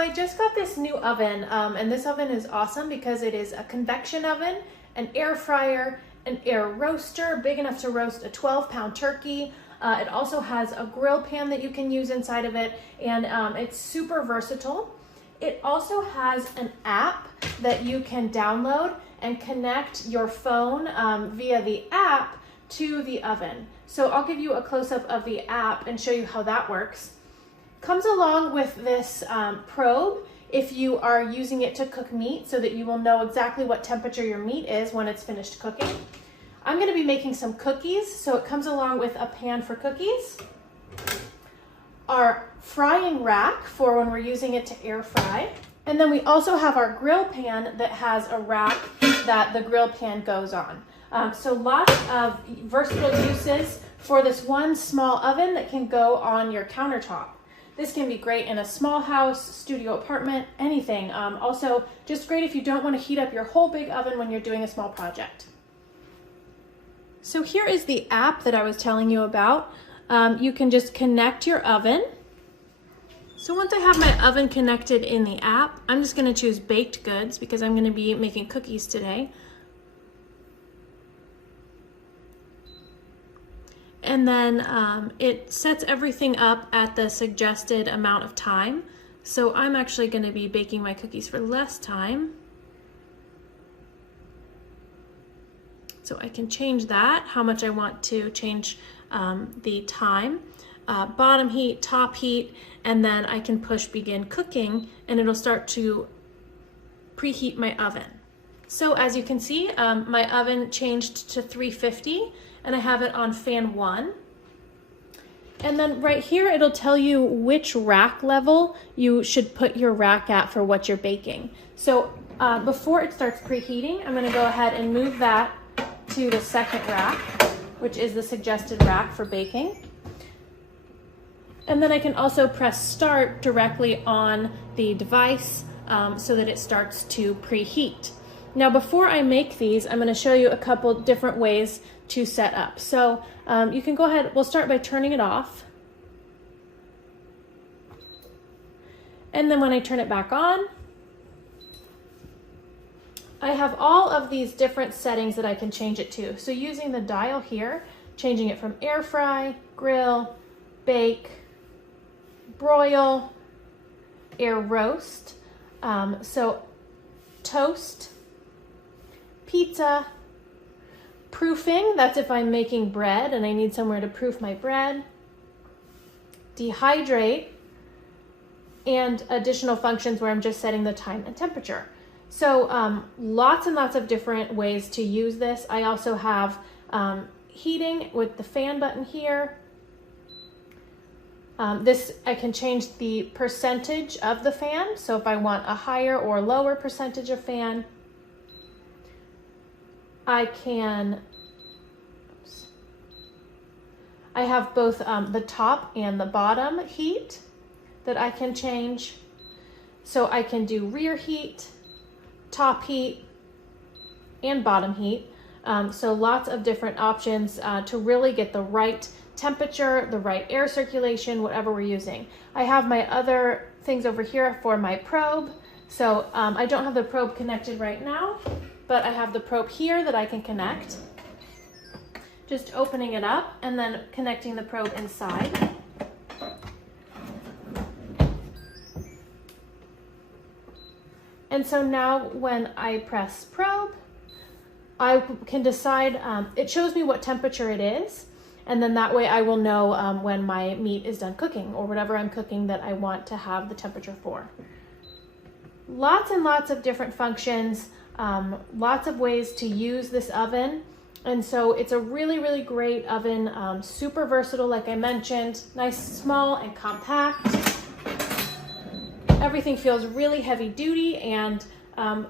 I just got this new oven, and this oven is awesome because it is a convection oven, an air fryer, an air roaster, big enough to roast a 12-pound turkey. It also has a grill pan that you can use inside of it, and it's super versatile. It also has an app that you can download and connect your phone via the app to the oven. So I'll give you a close-up of the app and show you how that works. Comes along with this probe if you are using it to cook meat, so that you will know exactly what temperature your meat is when it's finished cooking. I'm going to be making some cookies, so it comes along with a pan for cookies, our frying rack for when we're using it to air fry, and then we also have our grill pan that has a rack that the grill pan goes on. So lots of versatile uses for this one small oven that can go on your countertop. This can be great in a small house, studio apartment, anything. Also, just great if you don't want to heat up your whole big oven when you're doing a small project. So here is the app that I was telling you about. You can just connect your oven. So once I have my oven connected in the app, I'm just going to choose baked goods because I'm going to be making cookies today. And then it sets everything up at the suggested amount of time. So I'm actually going to be baking my cookies for less time. So I can change that, how much I want to change the time. Bottom heat, top heat, and then I can push begin cooking and it'll start to preheat my oven. So as you can see, my oven changed to 350 and I have it on fan 1. And then right here, it'll tell you which rack level you should put your rack at for what you're baking. So before it starts preheating, I'm gonna go ahead and move that to the second rack, which is the suggested rack for baking. And then I can also press start directly on the device so that it starts to preheat. Now before I make these, I'm going to show you a couple different ways to set up. So you can go ahead, we'll start by turning it off. And then when I turn it back on, I have all of these different settings that I can change it to. So using the dial here, changing it from air fry, grill, bake, broil, air roast, so toast, pizza, proofing, that's if I'm making bread and I need somewhere to proof my bread, dehydrate, and additional functions where I'm just setting the time and temperature. So lots and lots of different ways to use this. I also have heating with the fan button here. This, I can change the percentage of the fan. So if I want a higher or lower percentage of fan, I can, I have both the top and the bottom heat that I can change. So I can do rear heat, top heat, and bottom heat. So lots of different options to really get the right temperature, the right air circulation, whatever we're using. I have my other things over here for my probe. So I don't have the probe connected right now, but I have the probe here that I can connect. Just opening it up and then connecting the probe inside. And so now when I press probe, I can decide, it shows me what temperature it is, and then that way I will know when my meat is done cooking or whatever I'm cooking that I want to have the temperature for. Lots and lots of different functions, lots of ways to use this oven. And so it's a really, really great oven, super versatile, like I mentioned, nice, small, and compact. Everything feels really heavy duty and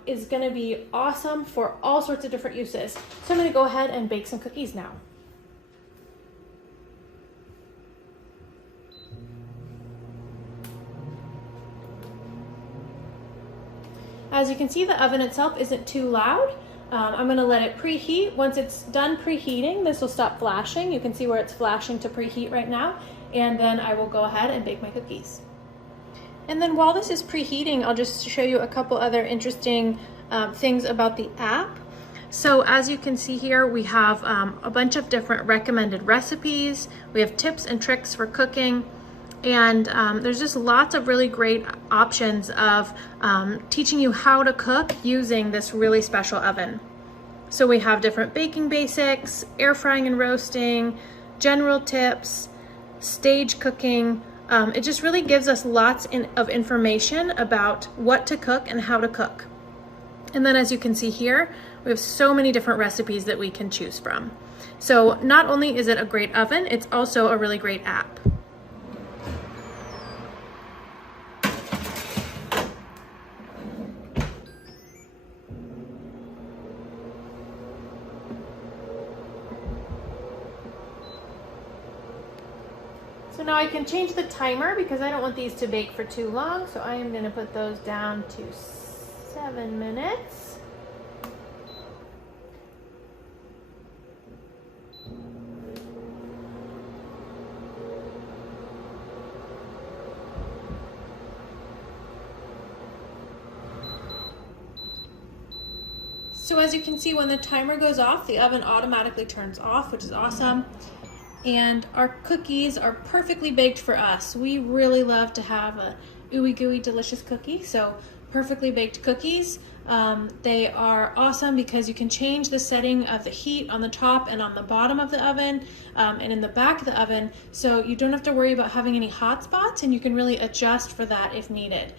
is going to be awesome for all sorts of different uses. So I'm going to go ahead and bake some cookies now. As you can see, the oven itself isn't too loud. I'm going to let it preheat. Once it's done preheating, this will stop flashing. You can see where it's flashing to preheat right now. And then I will go ahead and bake my cookies. And then while this is preheating, I'll just show you a couple other interesting things about the app. So as you can see here, we have a bunch of different recommended recipes. We have tips and tricks for cooking. And there's just lots of really great options of teaching you how to cook using this really special oven. So we have different baking basics, air frying and roasting, general tips, stage cooking. It just really gives us lots of information about what to cook and how to cook. And then as you can see here, we have so many different recipes that we can choose from. So not only is it a great oven, it's also a really great app. So now I can change the timer because I don't want these to bake for too long. So I am going to put those down to 7 minutes. So as you can see, when the timer goes off, the oven automatically turns off, which is awesome. And our cookies are perfectly baked for us. We really love to have a ooey gooey delicious cookie, so perfectly baked cookies. They are awesome because you can change the setting of the heat on the top and on the bottom of the oven and in the back of the oven, so you don't have to worry about having any hot spots, and you can really adjust for that if needed.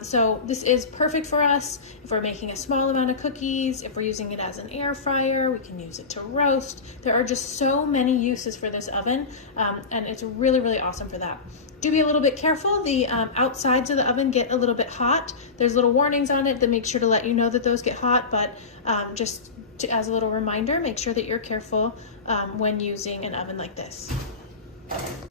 So this is perfect for us if we're making a small amount of cookies, if we're using it as an air fryer, we can use it to roast. There are just so many uses for this oven, and it's really, really awesome for that. Do be a little bit careful. The outsides of the oven get a little bit hot. There's little warnings on it that make sure to let you know that those get hot, but as a little reminder, make sure that you're careful when using an oven like this.